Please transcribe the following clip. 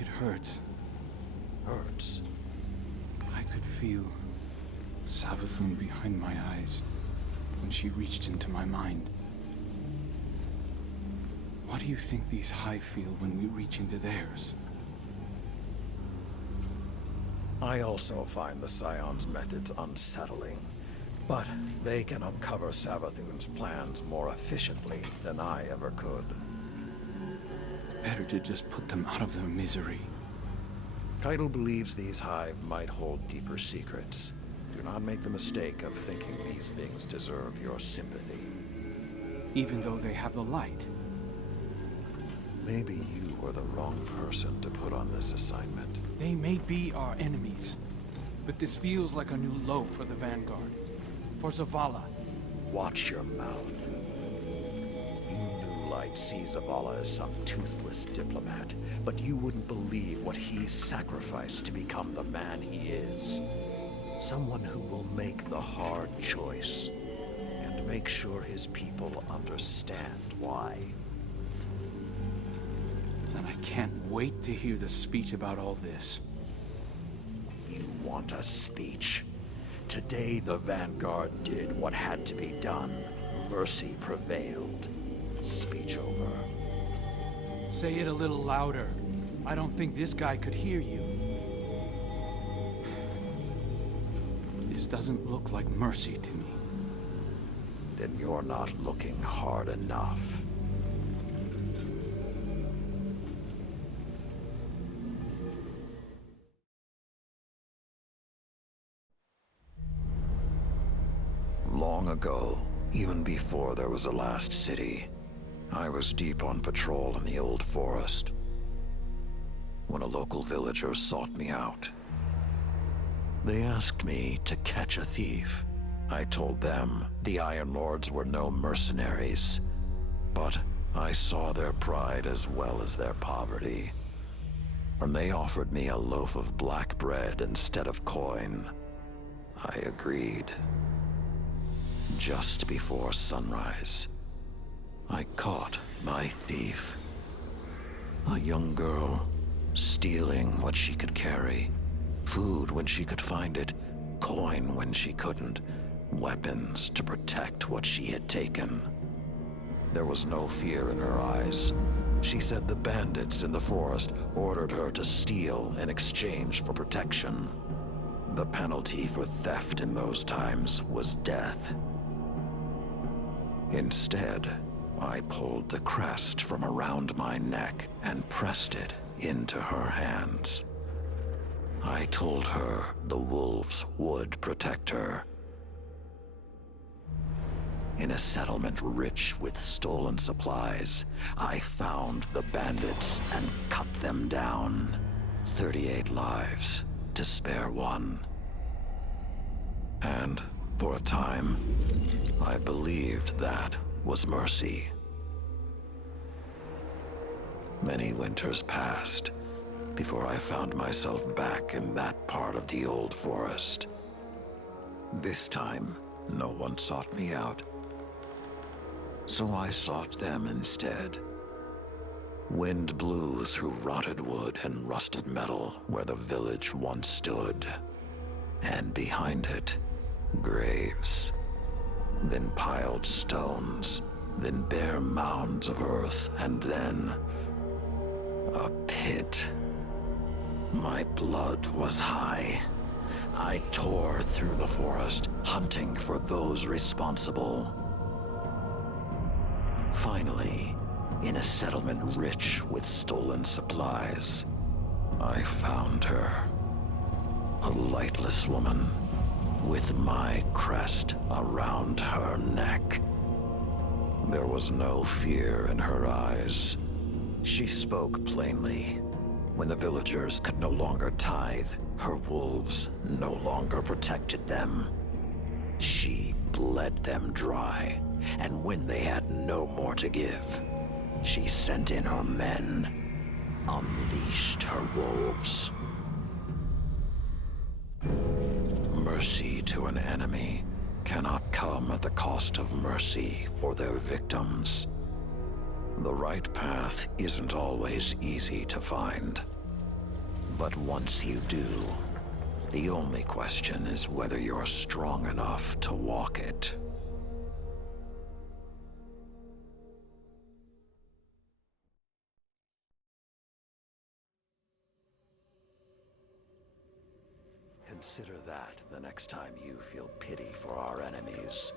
It hurts. Hurts. I could feel Savathun behind my eyes when she reached into my mind. What do you think these Hive feel when we reach into theirs? I also find the Scion's methods unsettling, but they can uncover Savathun's plans more efficiently than I ever could. Better to just put them out of their misery. Keitel believes these Hive might hold deeper secrets. Do not make the mistake of thinking these things deserve your sympathy. Even though they have the light. Maybe you were the wrong person to put on this assignment. They may be our enemies, but this feels like a new low for the Vanguard. For Zavala. Watch your mouth. You New Light see Zavala as some toothless diplomat, but you wouldn't believe what he's sacrificed to become the man he is. Someone who will make the hard choice, and make sure his people understand why. Then I can't wait to hear the speech about all this. You want a speech? Today the Vanguard did what had to be done. Mercy prevailed. Speech over. Say it a little louder. I don't think this guy could hear you. This doesn't look like mercy to me. Then you're not looking hard enough. Long ago, even before there was a last city, I was deep on patrol in the old forest when a local villager sought me out. They asked me to catch a thief. I told them the Iron Lords were no mercenaries, but I saw their pride as well as their poverty. When they offered me a loaf of black bread instead of coin, I agreed. Just before sunrise, I caught my thief. A young girl, stealing what she could carry. Food when she could find it, coin when she couldn't, weapons to protect what she had taken. There was no fear in her eyes. She said the bandits in the forest ordered her to steal in exchange for protection. The penalty for theft in those times was death. Instead, I pulled the crest from around my neck and pressed it into her hands. I told her the wolves would protect her. In a settlement rich with stolen supplies, I found the bandits and cut them down. 38 lives to spare one. And for a time, I believed that was mercy. Many winters passed before I found myself back in that part of the old forest. This time, no one sought me out. So I sought them instead. Wind blew through rotted wood and rusted metal where the village once stood. And behind it, graves. Then piled stones, then bare mounds of earth, and then a pit. My blood was high. I tore through the forest, hunting for those responsible. Finally, in a settlement rich with stolen supplies, I found her. A lightless woman, with my crest around her neck. There was no fear in her eyes. She spoke plainly. When the villagers could no longer tithe, her wolves no longer protected them. She bled them dry, and when they had no more to give, she sent in her men, unleashed her wolves. Mercy to an enemy cannot come at the cost of mercy for their victims. The right path isn't always easy to find, But once you do, the only question is whether you're strong enough to walk it. Consider that the next time you feel pity for our enemies.